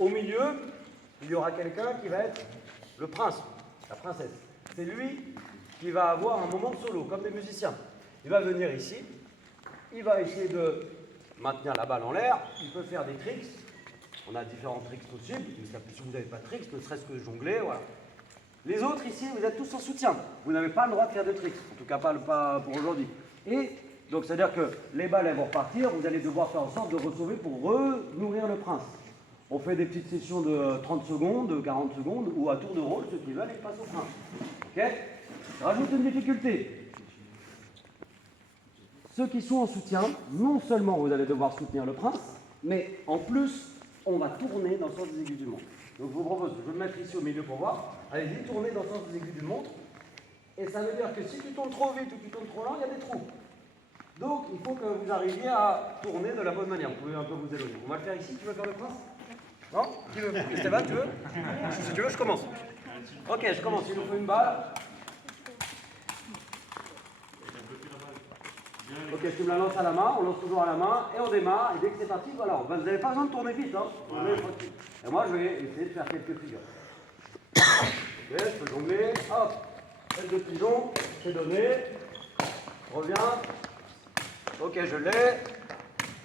au milieu, il y aura quelqu'un qui va être le prince, la princesse. C'est lui qui va avoir un moment solo, comme des musiciens. Il va venir ici, il va essayer de maintenir la balle en l'air, il peut faire des tricks. On a différents tricks possibles, si vous n'avez pas de tricks, ne serait-ce que jongler, voilà. Les autres ici, vous êtes tous en soutien. Vous n'avez pas le droit de faire de tricks, en tout cas pas pour aujourd'hui. Et donc, c'est-à-dire que les balles, elles vont repartir, vous allez devoir faire en sorte de retrouver pour renourrir le prince. On fait des petites sessions de 30 secondes, de 40 secondes, ou à tour de rôle, ceux qui veulent, ils passent au prince. Ok? Je rajoute une difficulté. Ceux qui sont en soutien, non seulement vous allez devoir soutenir le prince, mais en plus, on va tourner dans le sens des aiguilles du montre. Donc je vous propose, je vais me mettre ici au milieu pour voir. Allez-y, tournez dans le sens des aiguilles du montre. Et ça veut dire que si tu tournes trop vite ou tu tournes trop lent, il y a des trous. Donc il faut que vous arriviez à tourner de la bonne manière. Vous pouvez un peu vous éloigner. On va le faire ici. Tu veux faire le prince? Non? Qui veut? Esteban, tu veux? Si tu veux, je commence. Ok, je commence. Il nous faut une balle. Ok, tu me la lances à la main, on lance toujours à la main, et on démarre, et dès que c'est parti, voilà. Vous n'avez pas besoin de tourner vite, hein. Et moi, je vais essayer de faire quelques figures. Ok, je peux jongler, hop, tête de pigeon, c'est donné, je reviens, ok, je l'ai,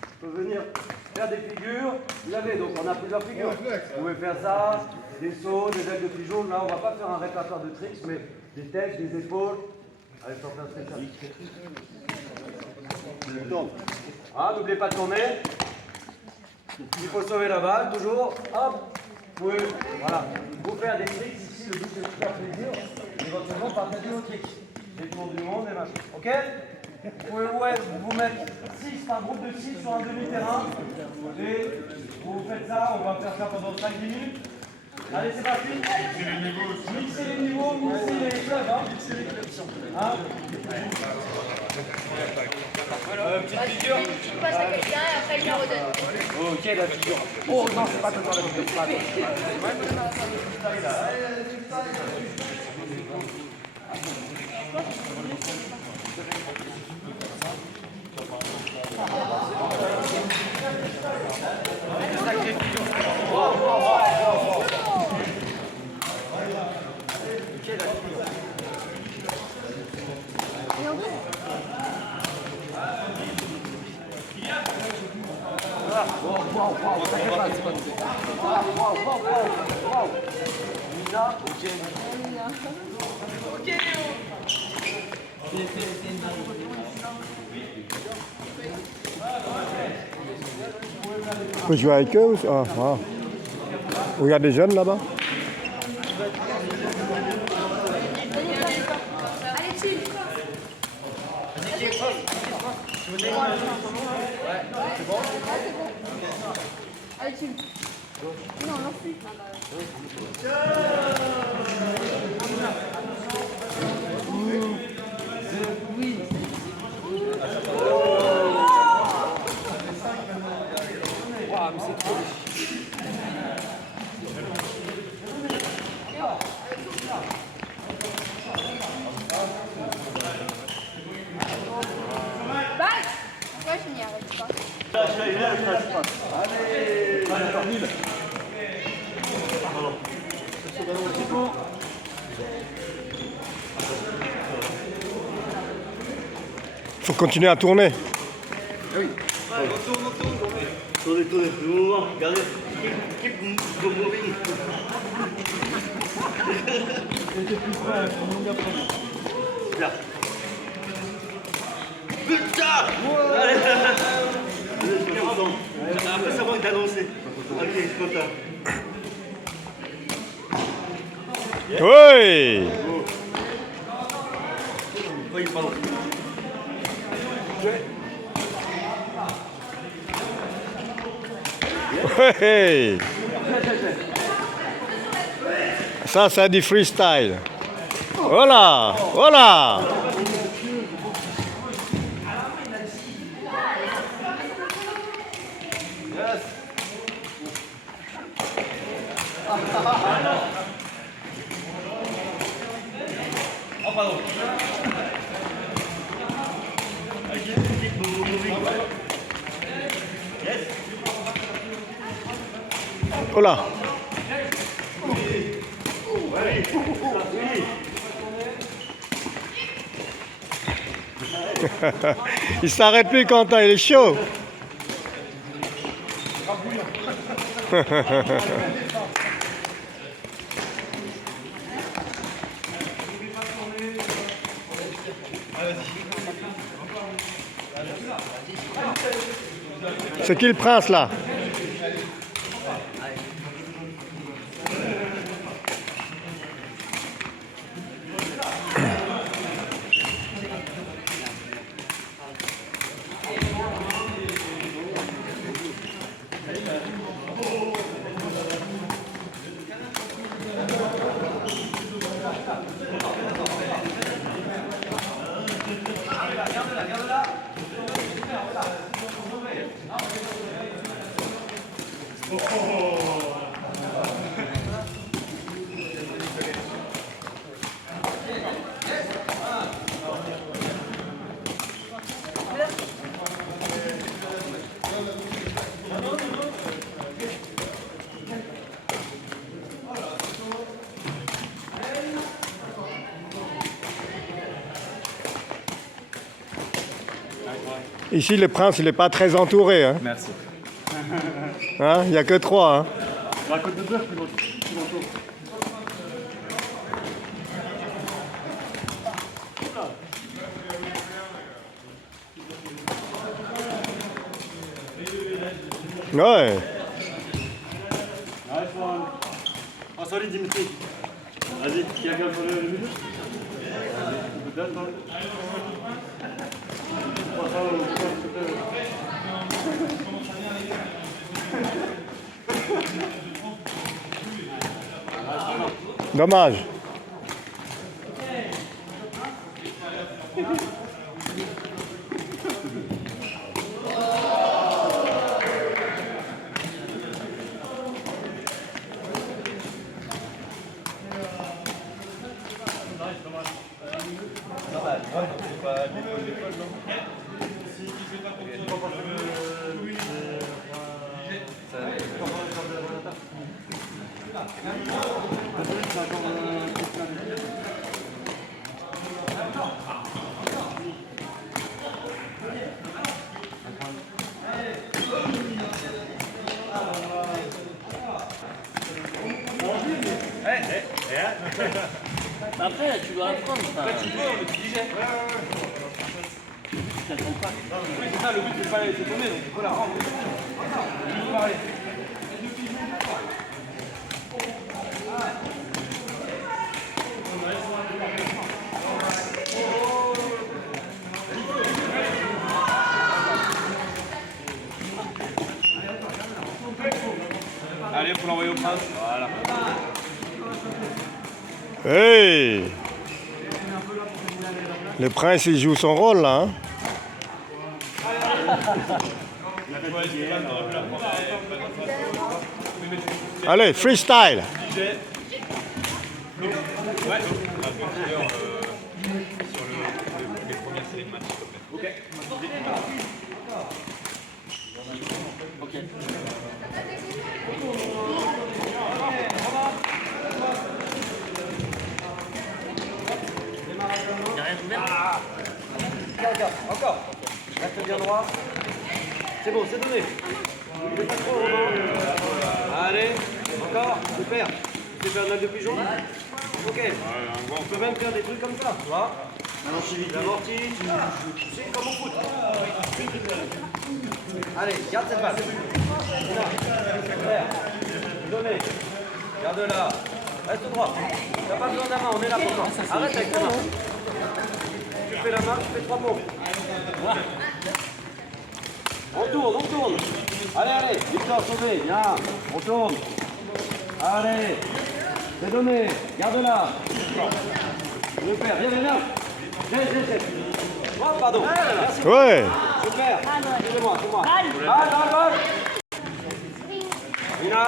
je peux venir faire des figures, vous l'avez, donc on a plusieurs figures. Vous pouvez faire ça, des sauts, des ailes de pigeon, là on va pas faire un répertoire de tricks, mais des têtes, des épaules, allez, je t'en fais un spécial. Ah, n'oubliez pas de tourner. Il faut sauver la balle, toujours. Hop, vous pouvez, voilà. Vous faire des tricks ici, le but c'est de faire plaisir. Éventuellement, partager vos tricks. Des tours du monde, des machins. Ok? Vous pouvez vous mettre 6 par groupe de 6 sur un demi-terrain. Et vous faites ça, on va faire ça pendant 5-10 minutes. Allez, c'est parti. Mixer les niveaux, mixer les clubs. Hein? Petite figure. Tu passes à quelqu'un et après il la redonne. Ok, la figure. Oh non, c'est pas totalement la figure. On peut jouer avec eux ou il y a des jeunes là-bas? Allez, dessus. Allez, dessus. Non, non plus. Oui. Mais c'est trop. Moi, je n'y arrive pas. Faut continuer à tourner. Oui. Tournez, mouvement, regardez. Keep moving. Là. Putain! Allez! Après, ça manque d'annoncer. Ok, je suis content. Oui! Oui, pardon. Oui! Ça, c'est du freestyle. Voilà! Voilà! Oh, pardon. Keep moving. Yes. Oh là. Il s'arrête plus, Quentin, il est chaud. C'est qui le prince là? Ici, le prince, il n'est pas très entouré. Hein. Merci. Hein, il n'y a que 3. Hein. La côte de bœuf, plus longtemps. Ouais. Nice one. En solide, Dimitri. Vas-y, qui a gagné le milieu? Vas-y, peut-être. Dommage. Après, tu dois apprendre ça. Tu peux, mais tu digères. Oui, c'est ça, le but, c'est pas laisser tomber, donc il faut la rendre. Il faut parler. Allez, il faut l'envoyer au prince. Voilà. Hey! Le prince, il joue son rôle là. Hein. Allez, freestyle! Encore. Reste bien droit. C'est bon, c'est donné. Il est pas trop, Romain. Allez, encore. Super. Tu fais faire un œuf de pigeon? Ok. On peut même faire des trucs comme ça, tu vois. L'amorti, tu sais comment foot. Allez, garde cette balle. Super. Donné. Garde-la. Reste droit. T'as pas besoin de la main, on est là pour toi. Arrête avec ta main. Tu fais la main, tu fais 3 pompes. On tourne, on tourne. Allez, allez, Victor, sauvé, viens. On tourne. Allez. C'est donné. Garde-la. Super, viens, viens. Viens. Oh, pardon. Merci. Ouais! Super. C'est moi, c'est moi. Balle. Mina.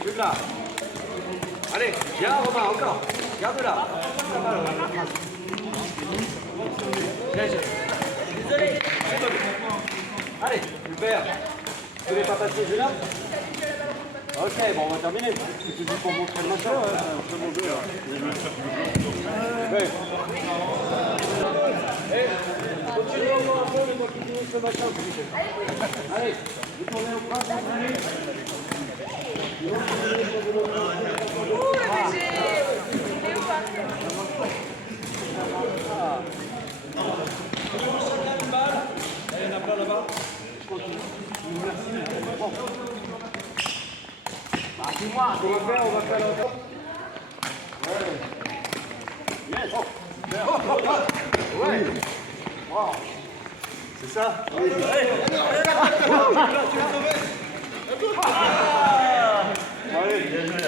Plus là. Allez, viens, Romain, encore. Garde-la. Désolé. Allez, super. Tu ne veux pas passer, Zéna? Ok, bon, on va terminer. C'est juste pour montrer le machin. Ouais. Continuez encore un peu, mais moi qui finis ce machin. Allez, vous tournez au prince, vous tournez. Il y en a plein là-bas. Je continue. Merci. Dis-moi, on va faire l'encore. Ouais. Yes. Oh. Ouais. Wow. C'est ça? Oui. Allez, bien joué.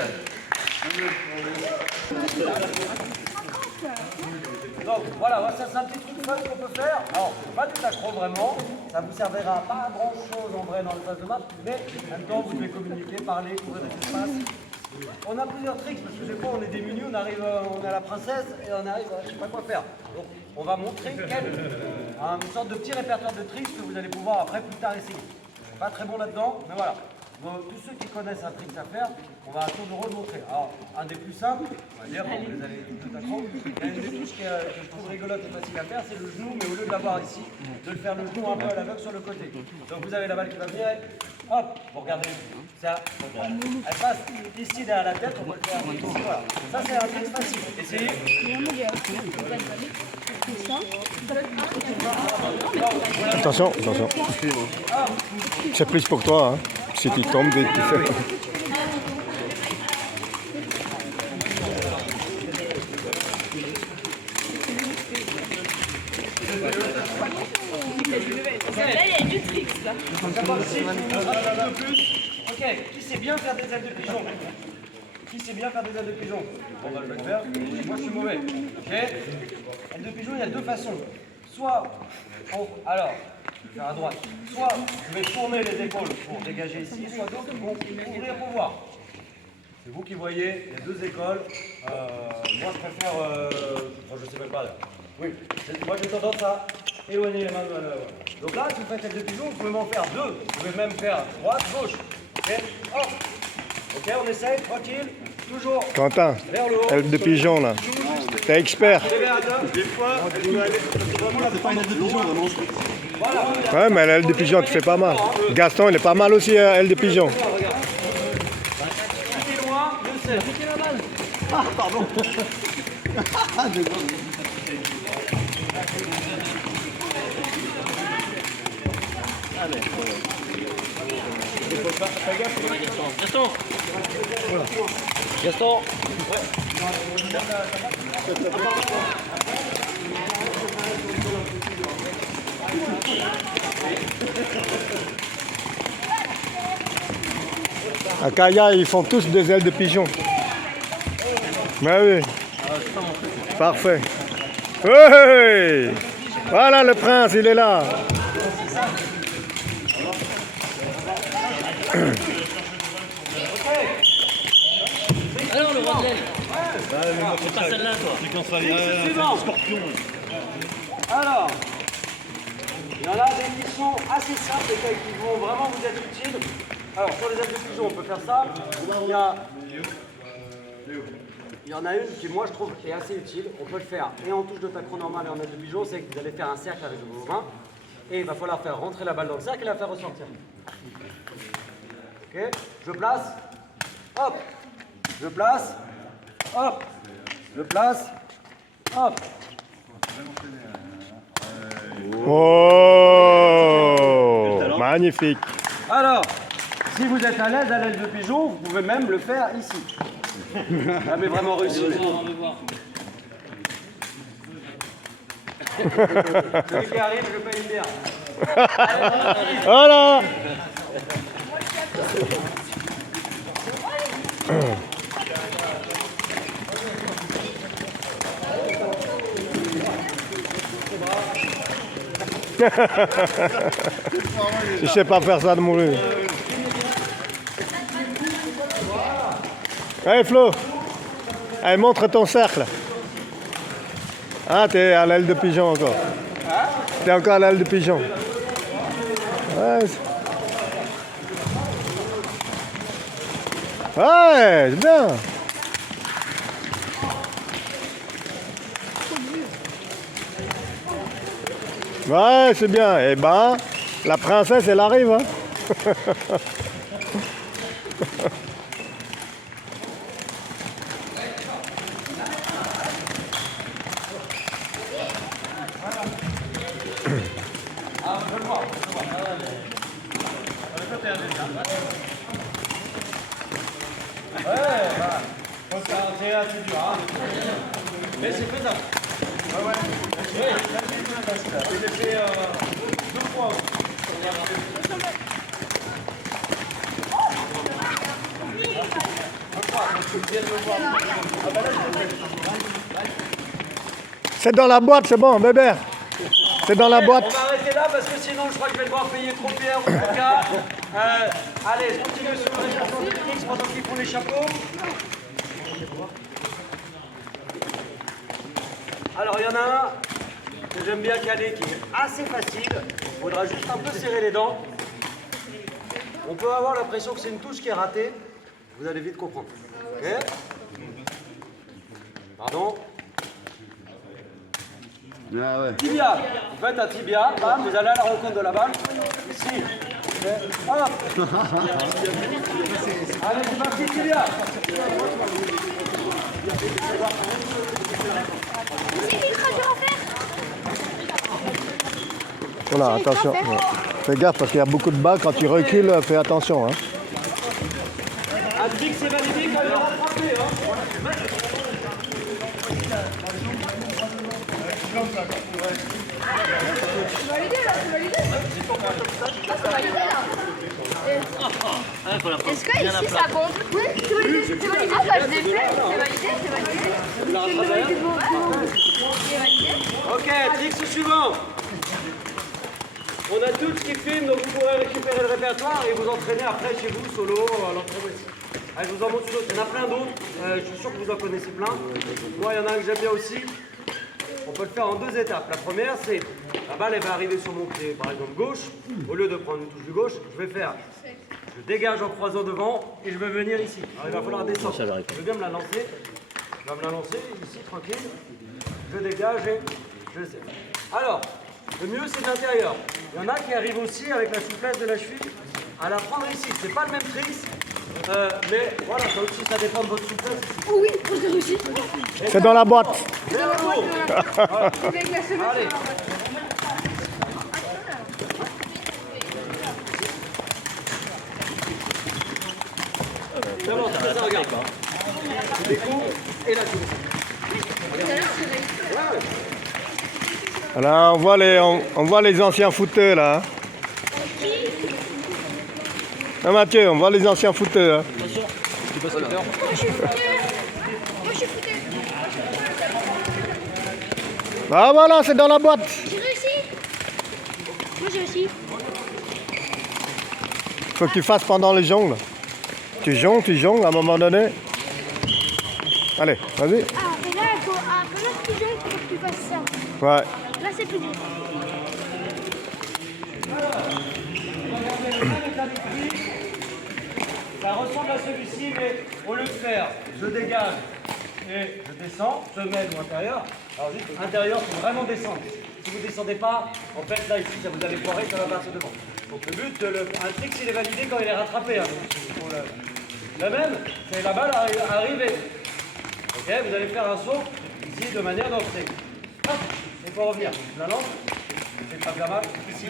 Donc voilà, ça c'est un petit truc fun qu'on peut faire. Alors, pas du accro vraiment, ça vous servira pas à grand chose en vrai dans le phase de match, mais en même temps vous devez communiquer, parler, couvrir des espaces. On a plusieurs tricks parce que des fois on est démunis, on a la princesse et on arrive à je sais pas quoi faire. Donc on va montrer une sorte de petit répertoire de tricks que vous allez pouvoir après plus tard essayer. Je suis pas très bon là-dedans, mais voilà. Donc, tous ceux qui connaissent un trick à faire, on va à tour de rôle montrer. Alors, un des plus simples, on va dire, bon, vous allez tout accro. Il y a une des touches que je trouve rigolote et facile à faire, c'est le genou, mais au lieu de l'avoir ici, de le faire le genou un peu à l'aveugle sur le côté. Donc vous avez la balle qui va venir, hop, vous regardez, ça, elle passe ici derrière la tête, on va le faire ici, voilà. Ça c'est un trick facile. Essayez. Attention, attention. C'est plus pour toi, hein. Si tu tombes, tu sais. Là, il y a du tricks là. Ok, qui sait bien faire des ailes de pigeon? Qui sait bien faire des ailes de pigeon? On va le faire. Moi je suis mauvais. Ok. Ailes de pigeon, il y a deux façons. Soit, alors, je vais faire à droite. Soit je vais tourner les épaules pour dégager ici, soit d'autres vont ouvrir pour voir. C'est vous qui voyez, il y a deux écoles. Moi je préfère, je sais même pas là. Oui, moi j'ai tendance à éloigner les mains de la. Donc là, si vous faites ailes de pigeon, vous pouvez m'en faire deux. Vous pouvez même faire droite, gauche. Ok, hop. Ok, on essaye, tranquille, toujours. Quentin, Vers le haut. aile de pigeon là. T'es expert. Des fois, c'est pas une aile de pigeon, vraiment. Voilà. Ouais, mais l'aile de pigeon, tu fais pas mal. Gaston, il est pas mal aussi, aile de pigeon. Regarde. Plus loin, mieux c'est. Piquez la balle. Ah, pardon. Gaston. Gaston. À Kaya, ils font tous des ailes de pigeon. Mais oui. Parfait. Oui. Voilà le prince, il est là. Alors le roi de l'aile. C'est pas celle-là toi. C'est quand ça y est, un scorpion. Alors, il y en a des qui sont assez simples et qui vont vraiment vous être utiles. Alors, sur les ailes de pigeon, on peut faire ça. Il y en a une qui, moi, je trouve est assez utile. On peut le faire et en touche de tacro normal et en aile de pigeon. C'est que vous allez faire un cercle avec vos mains. Et il va falloir faire rentrer la balle dans le cercle et la faire ressortir. Ok, je place. Hop. Je place. Hop. Je place. Hop. Oh, magnifique. Alors, si vous êtes à l'aise à l'aile de pigeon, vous pouvez même le faire ici. Ah mais vraiment réussi. On veut voir. Celui qui arrive, je paye une bière. Voilà. Je sais pas faire ça de mon lieu. Allez Flo, allez montre ton cercle. Ah, t'es à l'aile de pigeon encore. T'es encore à l'aile de pigeon. Ouais. Ouais, c'est bien. Ouais, c'est bien. Eh ben, la princesse, elle arrive. Hein. Mais c'est faisable. C'est dans la boîte, c'est bon, Bébert. C'est dans la boîte. On va arrêter là parce que sinon je crois que je vais devoir payer trop cher au cas. Allez, je continue sur les chapeaux de X pendant qu'ils font les chapeaux. Alors il y en a un que j'aime bien caler qui est assez facile. Il faudra juste un peu serrer les dents. On peut avoir l'impression que c'est une touche qui est ratée. Vous allez vite comprendre. Ok? Pardon? Ah ouais. Tibia, vous faites un tibia, bam, vous allez à la rencontre de la balle. Ici. Hop. Allez, c'est parti, tibia. Voilà, attention. Ouais. Fais gaffe parce qu'il y a beaucoup de balles. Quand tu recules, fais attention. Hein. Un trick, c'est validé quand il est rattrapé. Hein. C'est validé là, c'est validé. C'est validé là. Est-ce que ici ça compte? Oui, c'est validé. C'est validé. Ah bah je l'ai fait. C'est validé, c'est validé. C'est validé. Ok, trick suivant. On a tout ce qui filme, donc vous pourrez récupérer le répertoire et vous entraîner après chez vous, solo, à l'entraînement ici. Allez, je vous en montre une autre. Il y en a plein d'autres. Je suis sûr que vous en connaissez plein. Moi, il y en a un que j'aime bien aussi. On peut le faire en deux étapes. La première, c'est la balle, elle va arriver sur mon pied, par exemple gauche. Au lieu de prendre une touche de gauche, je vais faire. Je dégage en croisant devant et je vais venir ici. Alors, il va falloir descendre. Je vais bien me la lancer. Je vais me la lancer ici, tranquille. Je dégage et je sais. Alors, le mieux, c'est l'intérieur. Il y en a qui arrivent aussi avec la souplesse de la cheville à la prendre ici. C'est pas le même trick. Mais voilà, ça aussi, ça dépend de votre souplesse. Oh oui, j'ai réussi. C'est dans la boîte. Voilà. Allez. C'est bon, tu fais ça, regarde. Les coups et la souplesse. Là, on voit les anciens footeux, là. Hein, Mathieu, on voit les anciens footeux. Hein. Moi je suis foutu. Ah voilà, c'est dans la boîte. J'ai réussi. Moi j'ai réussi. Faut que tu fasses pendant les jongles. Tu jongles à un moment donné. Allez, vas-y. Ah, mais là, il faut. Ah, pendant que tu jongles, il faut que tu fasses ça. Ouais. Là, c'est plus dur. Ça ressemble à celui-ci, mais au lieu de faire, je dégage et je descends, semelle ou intérieur. Alors juste intérieur, il faut vraiment descendre. Si vous ne descendez pas, en fait là ici, ça vous allez foirer, ça va partir devant. Donc le but, un trick, il est validé quand il est rattrapé. Hein. Le même, c'est la balle arrivée. Ok, vous allez faire un saut ici de manière d'entrer. Hop, et pour revenir, je la lance, c'est pas bien mal, ici.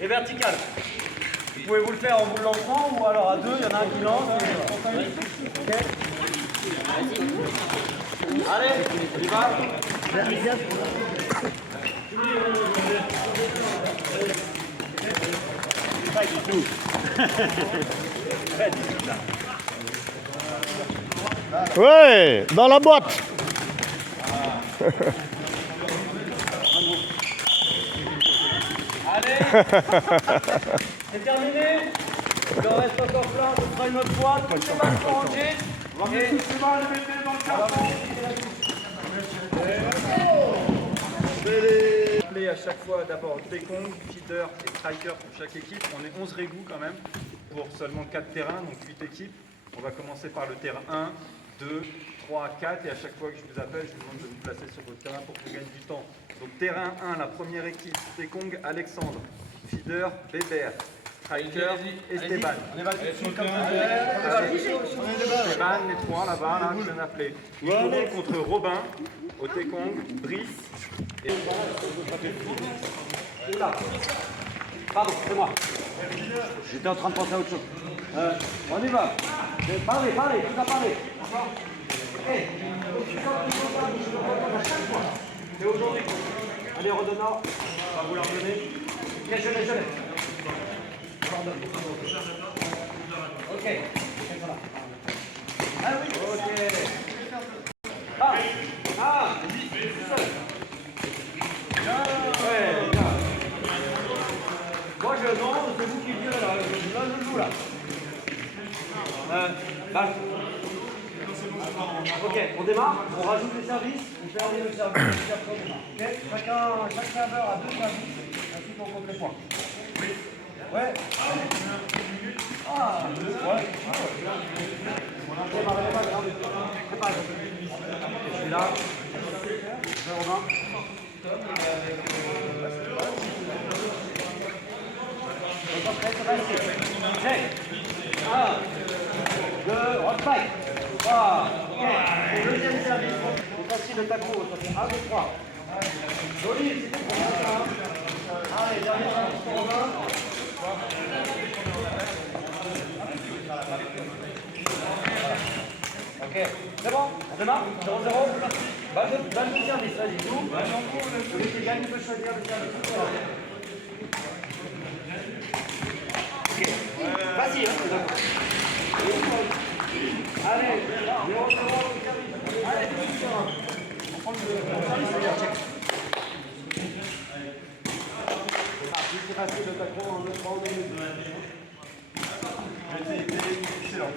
Et vertical. Vous pouvez vous le faire en vous le lançant ou alors à deux, il y en a un qui lance. Ok. Allez, on y va. Pas du tout. Ouais, dans la boîte. Allez, c'est terminé. Il en reste encore plein, on fera une autre fois. Toutes les balles sont rangées. On va mettre toutes ces balles, les mettez dans le carton. À chaque fois d'abord Taekwondo, feeder et striker pour chaque équipe. On est 11 régous quand même. pour seulement 4 terrains, donc 8 équipes. On va commencer par le terrain 1, 2, 3, 4 et à chaque fois que je vous appelle, je vous demande de vous placer sur votre terrain pour qu'on gagne du temps. Donc terrain 1, la première équipe, Tekong, Alexandre, feeder, Bébert, striker, Esteban. On est battu dessus comme ça. Esteban, les points là-bas, là, je viens d'appeler. Ils courront contre Robin, au Tekong, Brice et... Oula. Pardon, c'est moi. J'étais en train de penser à autre chose. On y va. Parlez, tu vas parler. Hey. C'est aujourd'hui. Allez, redonnant. On va vous leur donner. Viens, je l'ai. Ok. Ah oui. Ok. Ouais, bien. Moi, non, c'est vous qui venez là. Là, je joue là. Ok, on démarre, on rajoute les services, on fait arriver le service, et puis après on démarre. Ok, chaque serveur a 2 services, ensuite on compte les points. Ouais. Ah, 2, ouais. Démarrez les balles, hein. Prépare. Je suis là. Je vais Robin. Check. 1, 2, rockback. 3, ok. Deuxième service. On facile le taco. Ça fait 1, 2, 3. Joli, c'est tout pour ça. Allez, dernier service pour Robin. Ok, c'est bon, on démarre. 0-0. 22 services, vas-y, nous. Celui qui gagne peut choisir le service. Vas-y, hein, allez, 0-0, allez, on prend le service, check. C'est facile, le taco en 2-3 minutes. Excellent.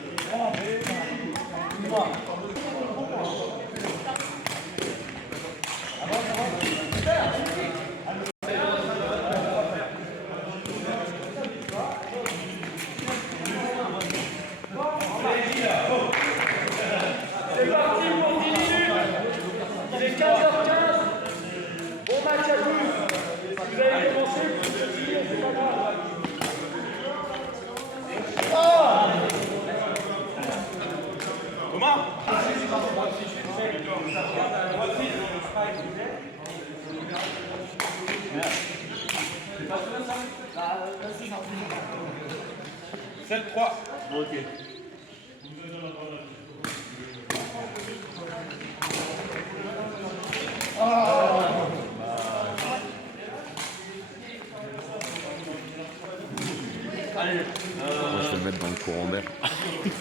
Je vais le mettre dans le courant d'air.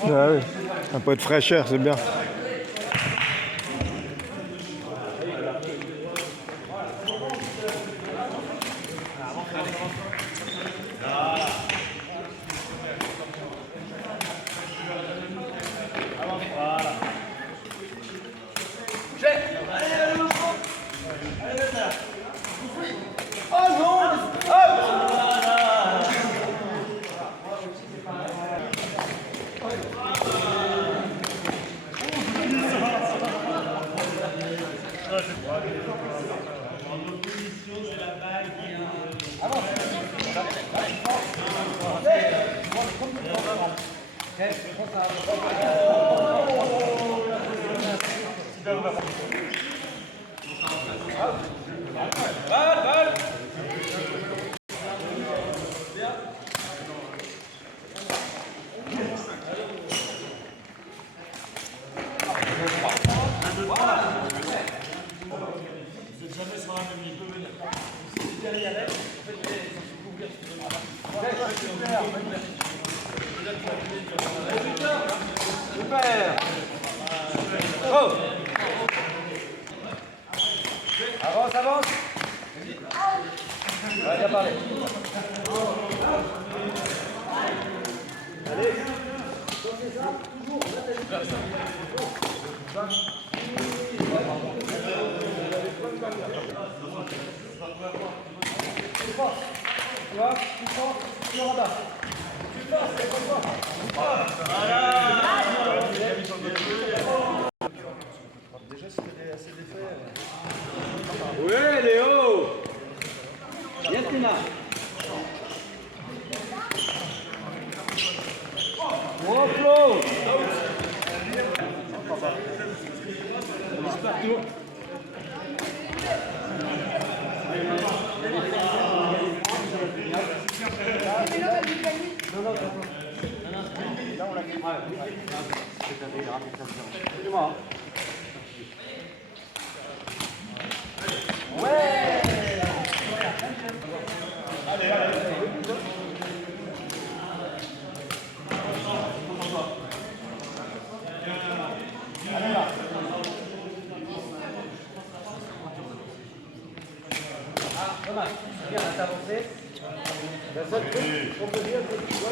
Ah oui. Un peu de fraîcheur, c'est bien. Super. Oh. Avance. Ouais, bien parlé. Allez. Tu vois, tu sens, tu le rabats. Ouais, Léo. Bien, Tina. Oh, Flo. Partout. Thomas, bien, à t'avancer. La seule truc qu'on peut dire, c'est que tu vois,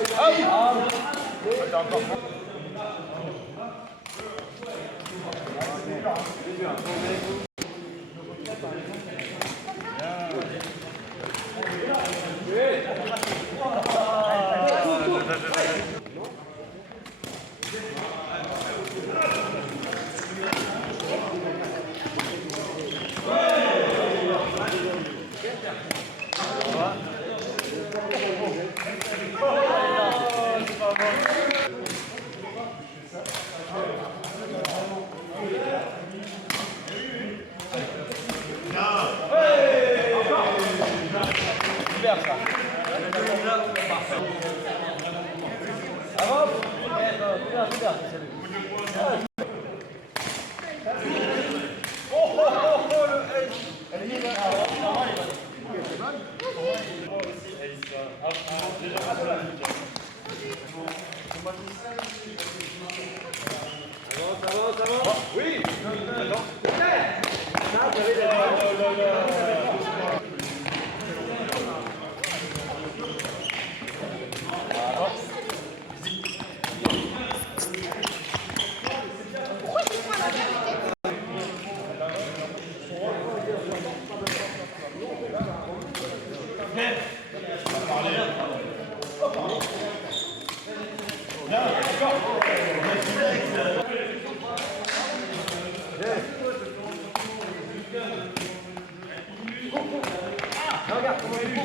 regarde comment il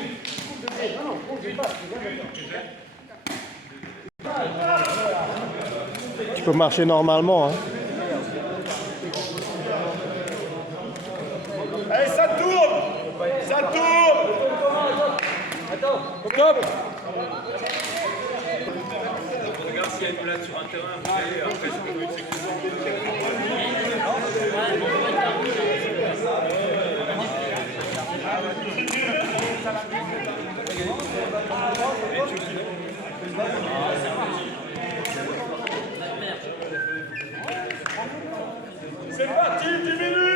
est. Non, non, je pas. Tu peux marcher normalement. Hein. Allez, ça tourne. Ça tourne. Attends, octobre. Regarde s'il y a une blague sur un terrain, vous allez après ce que vous dites, c'est que C'est parti, 10 minutes.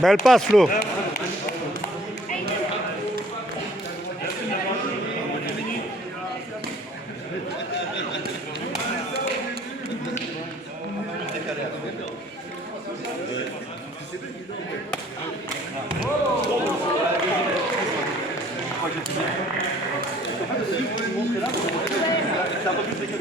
Belle passe, Flo. C'est un peu plus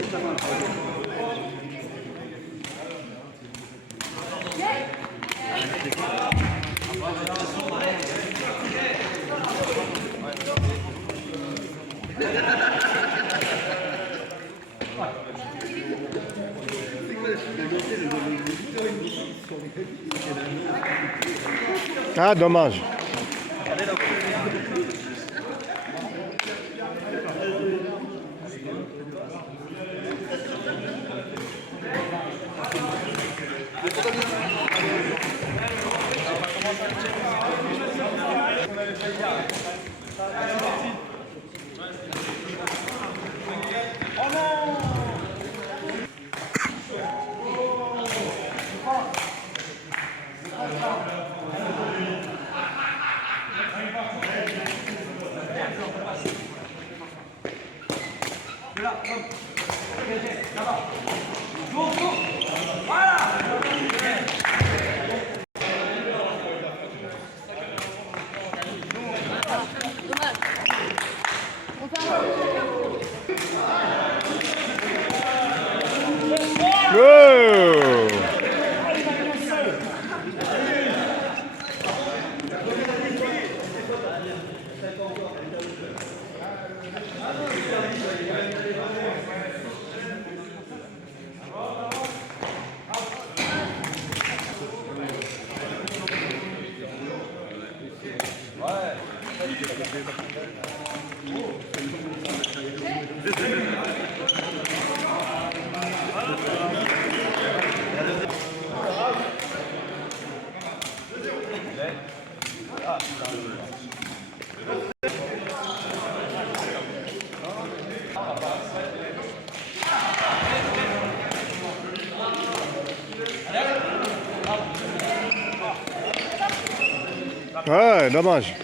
Ah, dommage. Oh! Ouais, dommage.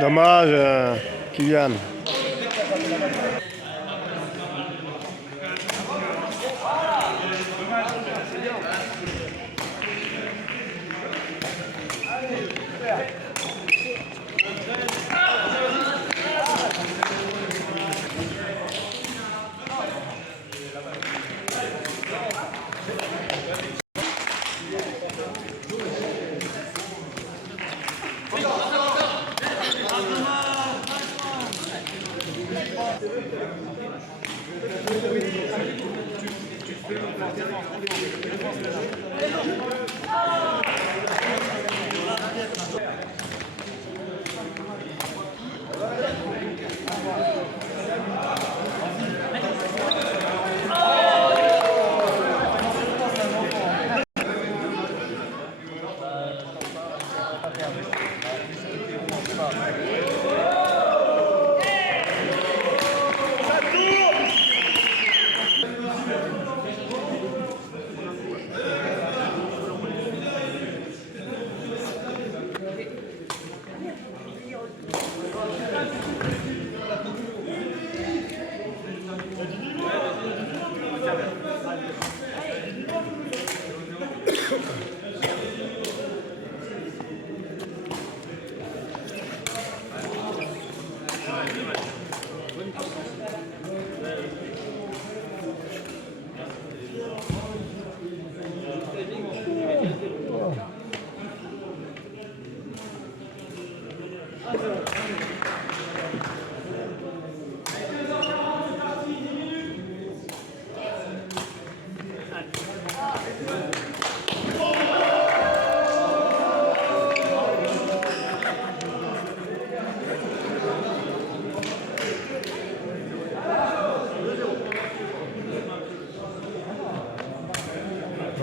Dommage, Kylian.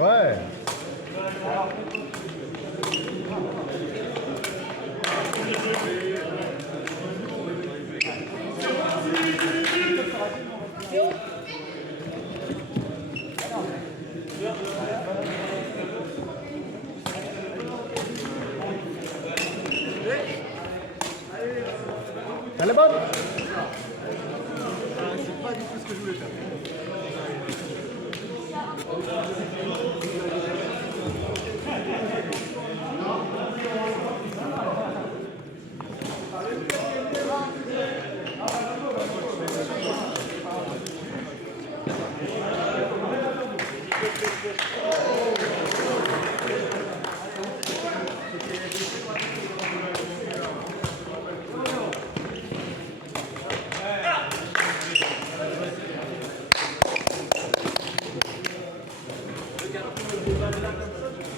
Ouais. Elle est bonne. C'est pas du tout ce que je voulais faire.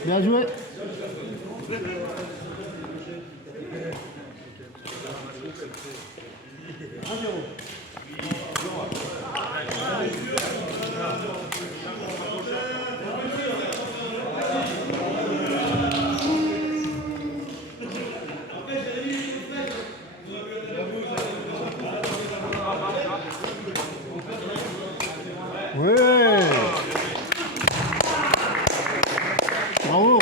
Bien joué. Oui. Bravo.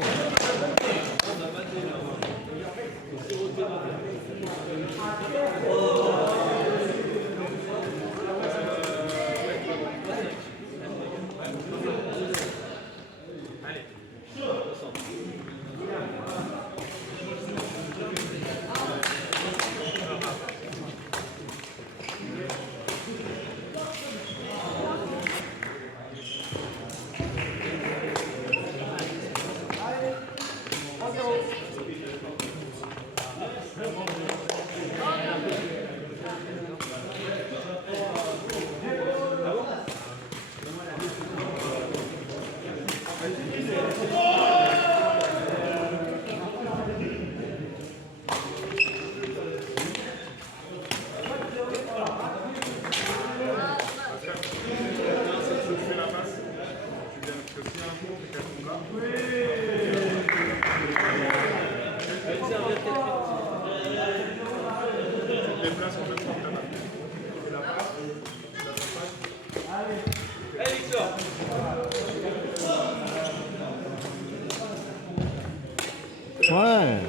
Ouais.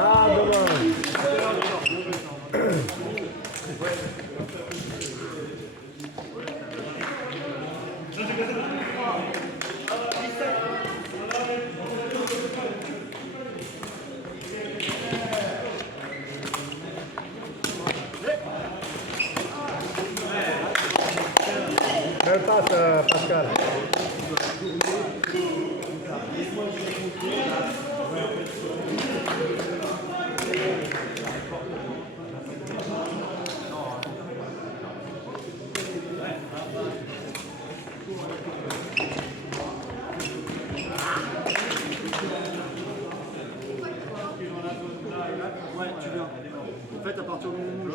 Ah, dommage. Belle passe, Pascal. Ouais, tu viens. En fait, à partir du moment où je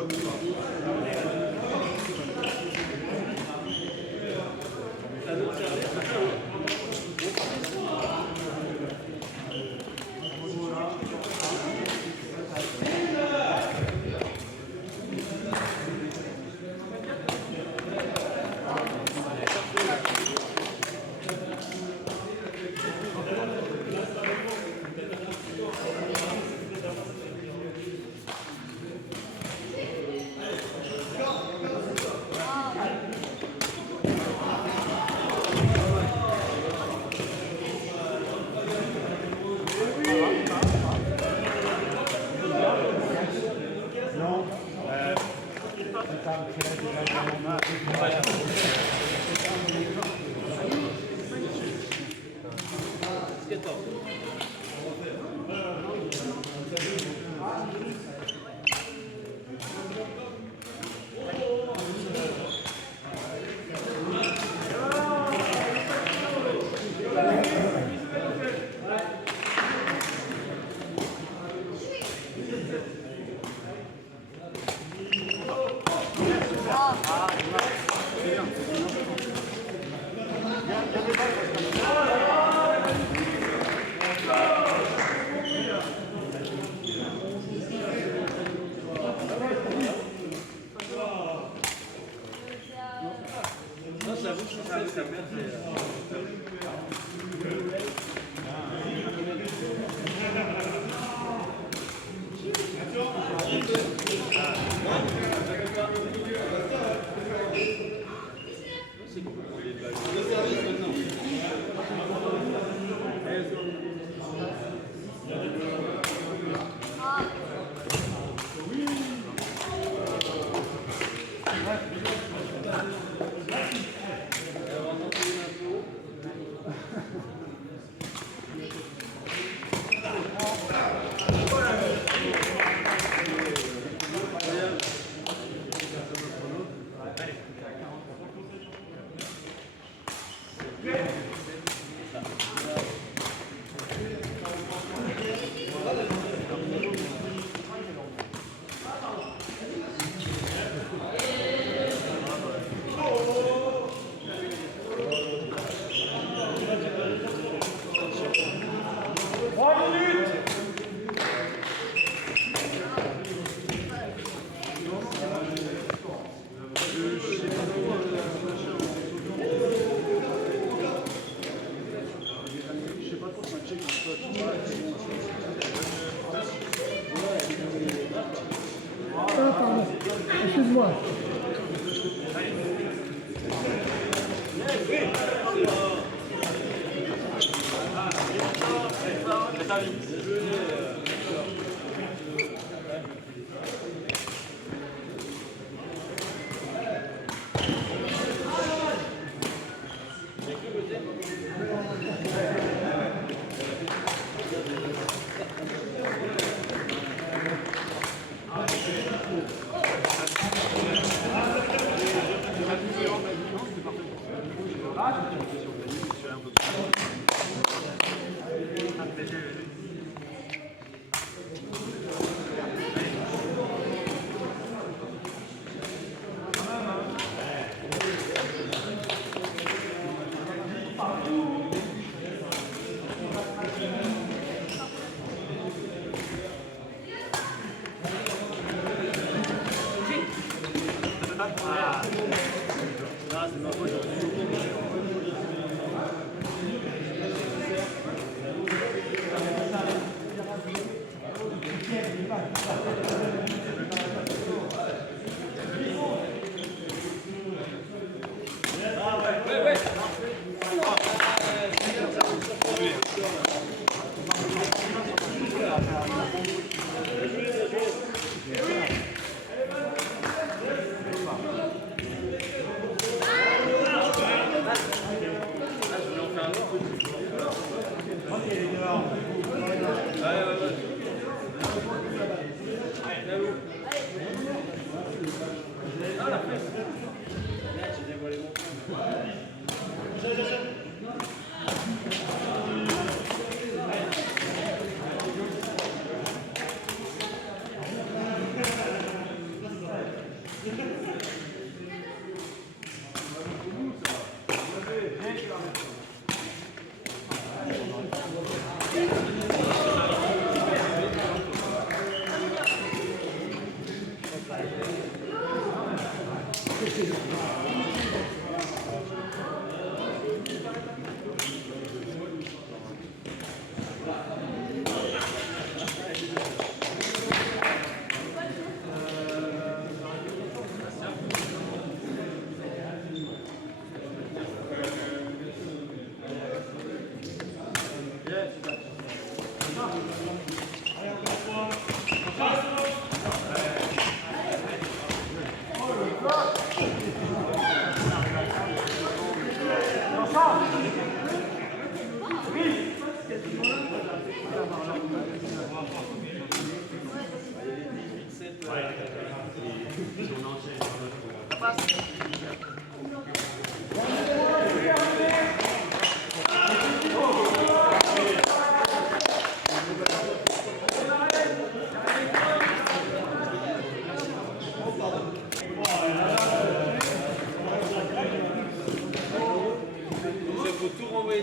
Excuse-moi.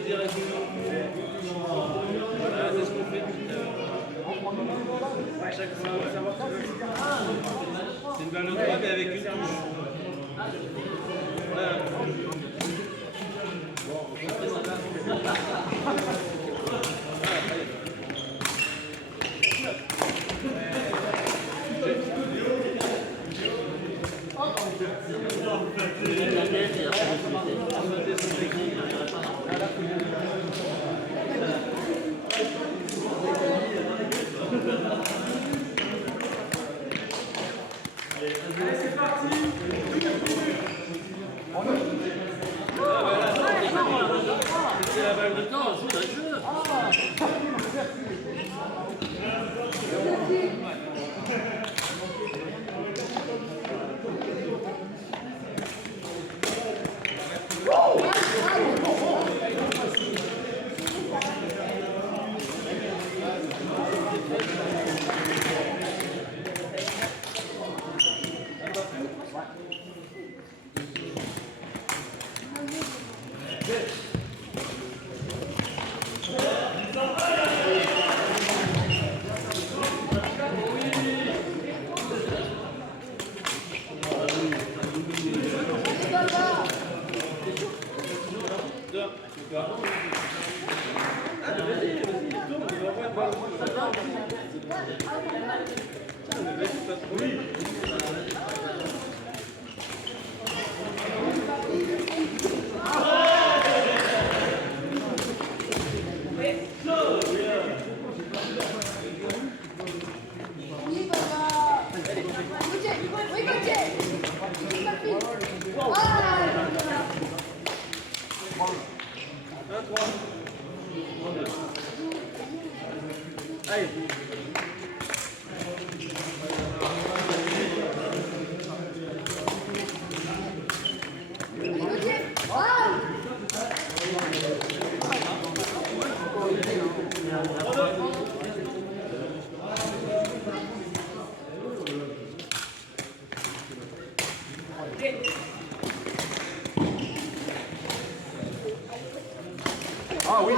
c'est ce qu'on fait depuis tout à l'heure. Chaque fois, c'est une balle au droit, mais avec une touche. Voilà. C'est la balle de temps, on joue dans le jeu. Ah oui.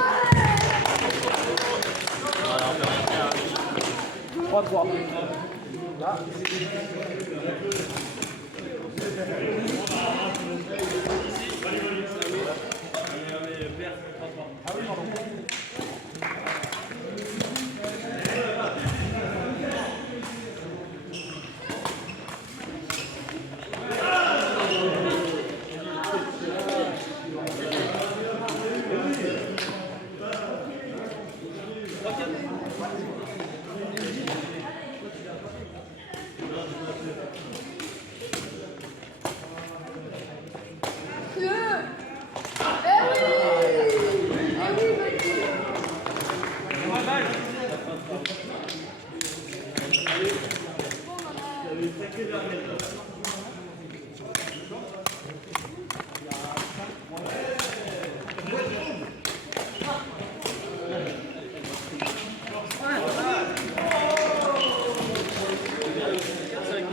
3-3. Là. Ah oui, pardon.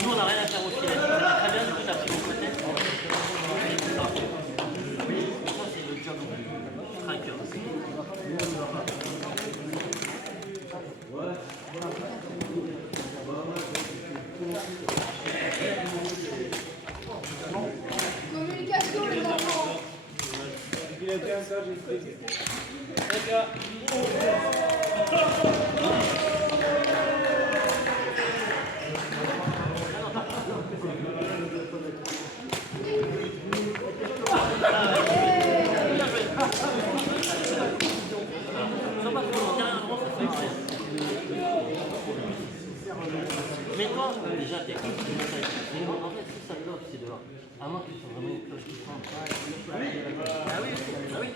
Nous, on n'a rien à faire au filet. Très bien, du coup, t'as pris mon côté. Ça, c'est le job striker. Communication, les enfants. Mais toi, déjà, t'es comme ça. Mais en fait, si ça bloque, c'est dehors. À moins que tu sois vraiment une cloche qui tombe. Ah oui, ah oui.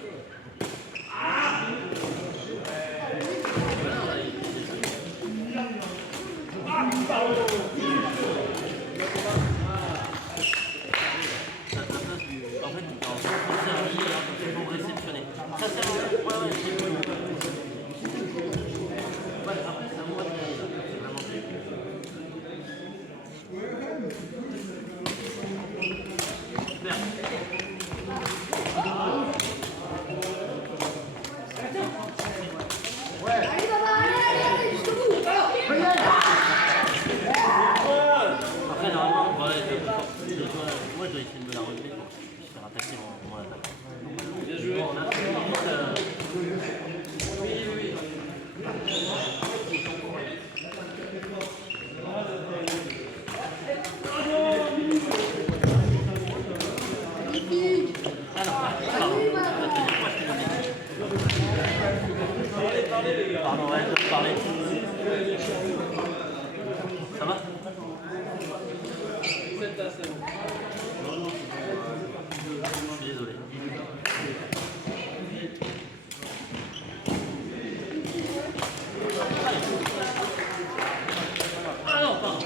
En fait, tu en servir, ils vont réceptionner. Ça sert à rien. Ouais, ouais, après, c'est à moi de gagner, là. C'est vraiment super. Pardon, ouais, je dois parler. Ça va? Je suis désolé. Ah non, pardon.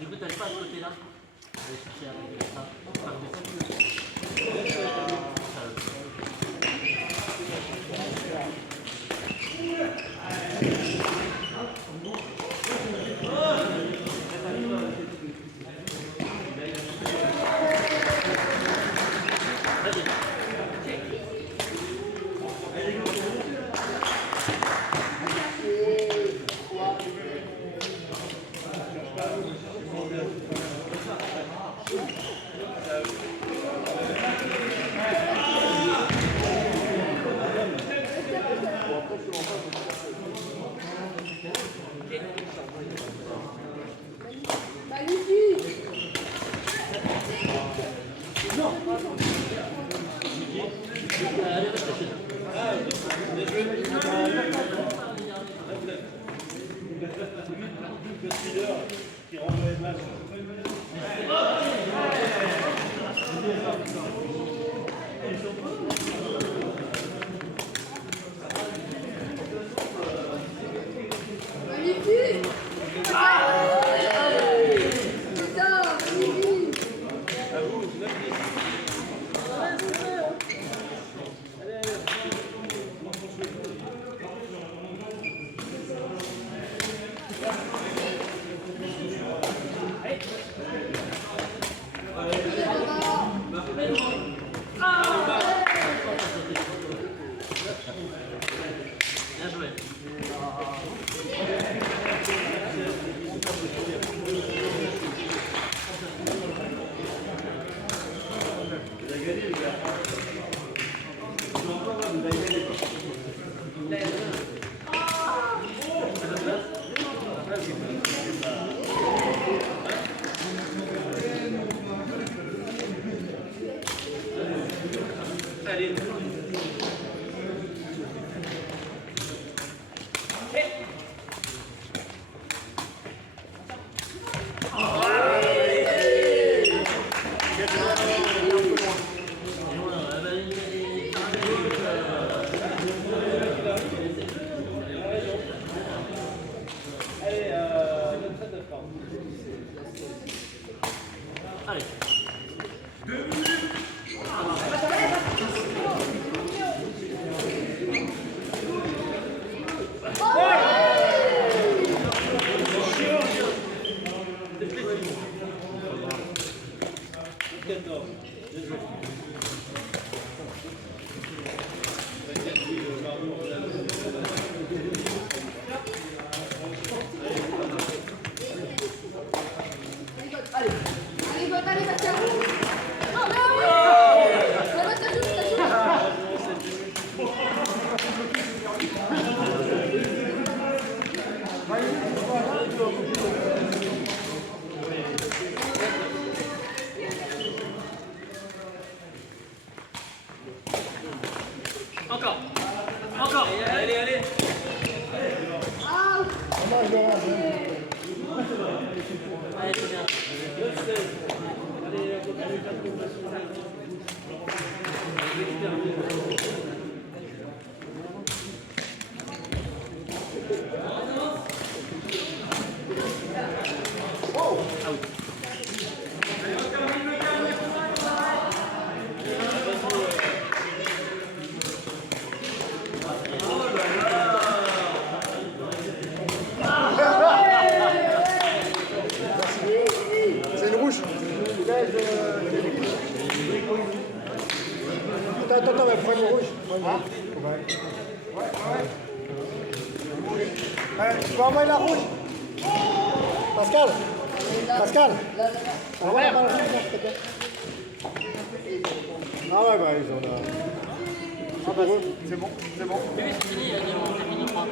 Du coup, t'as pas à ce côté-là. Allez chercher avec ça. Bien joué. Allez. Allez. 2 minutes. Allez, Bastien. Oh, mais oui. Encore. Encore. Allez, allez. Allez, c'est bien. C'est une rouge. Attends, mais prends une rouge. Hein? Ouais. Tu peux envoyer la rouge. Pascal. Pascal. Envoie la balle rouge, s'il te plaît. Ah ouais, bah ils ont là. Ah bah c'est bon, c'est bon. Oui, c'est fini, c'est fini, je crois.